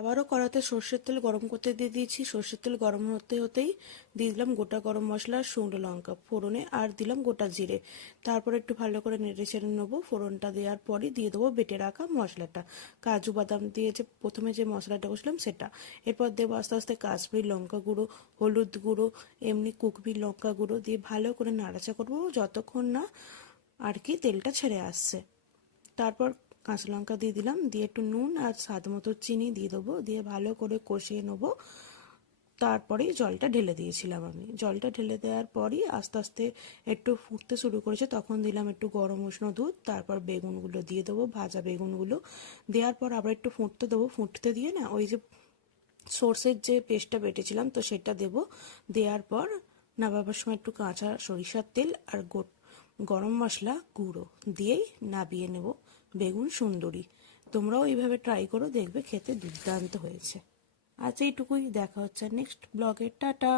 আবারও কড়াতে সর্ষের তেল গরম করতে দিয়ে দিয়েছি। সর্ষের তেল গরম হতে হতেই দিয়ে দিলাম গোটা গরম মশলা, শুকনো লঙ্কা ফোড়নে, আর দিলাম গোটা জিরে। তারপর একটু ভালো করে নেড়ে চেড়ে নেবো। ফোড়নটা দেওয়ার পরই দিয়ে দেবো বেটে রাখা মশলাটা, কাজু বাদাম দিয়ে যে প্রথমে যে মশলাটা করছিলাম সেটা। এরপর দেবো আস্তে আস্তে কাশ্মীরি লঙ্কা গুঁড়ো, হলুদ গুঁড়ো, এমনি কুকবি লঙ্কা গুঁড়ো দিয়ে ভালো করে নাড়াচা করবো যতক্ষণ না আর কি তেলটা ছেড়ে আসছে। তারপর কাঁচা লঙ্কা দিয়ে দিলাম, দিয়ে একটু নুন আর স্বাদ মতো চিনি দিয়ে দেবো, দিয়ে ভালো করে কষিয়ে নেবো। তারপরেই জলটা ঢেলে দিয়েছিলাম আমি। জলটা ঢেলে দেওয়ার পরই আস্তে আস্তে একটু ফুটতে শুরু করেছে, তখন দিলাম একটু গরম উষ্ণ দুধ। তারপর বেগুনগুলো দিয়ে দেবো, ভাজা বেগুনগুলো দেওয়ার পর আবার একটু ফুটতে দেবো। ফুটতে দিয়ে না ওই যে সর্ষের যে পেস্টটা বেটেছিলাম তো সেটা দেবো। দেওয়ার পর নামাবার সময় একটু কাঁচা সরিষার তেল আর গরম মশলা গুঁড়ো দিয়েই নাবিয়ে নেব বেগুন সুন্দরী। তোমরাও এইভাবে ট্রাই করো, দেখবে খেতে দুর্দান্ত হয়েছে। আজ এইটুকুই, দেখা হচ্ছে নেক্সট ব্লগে। টাটা।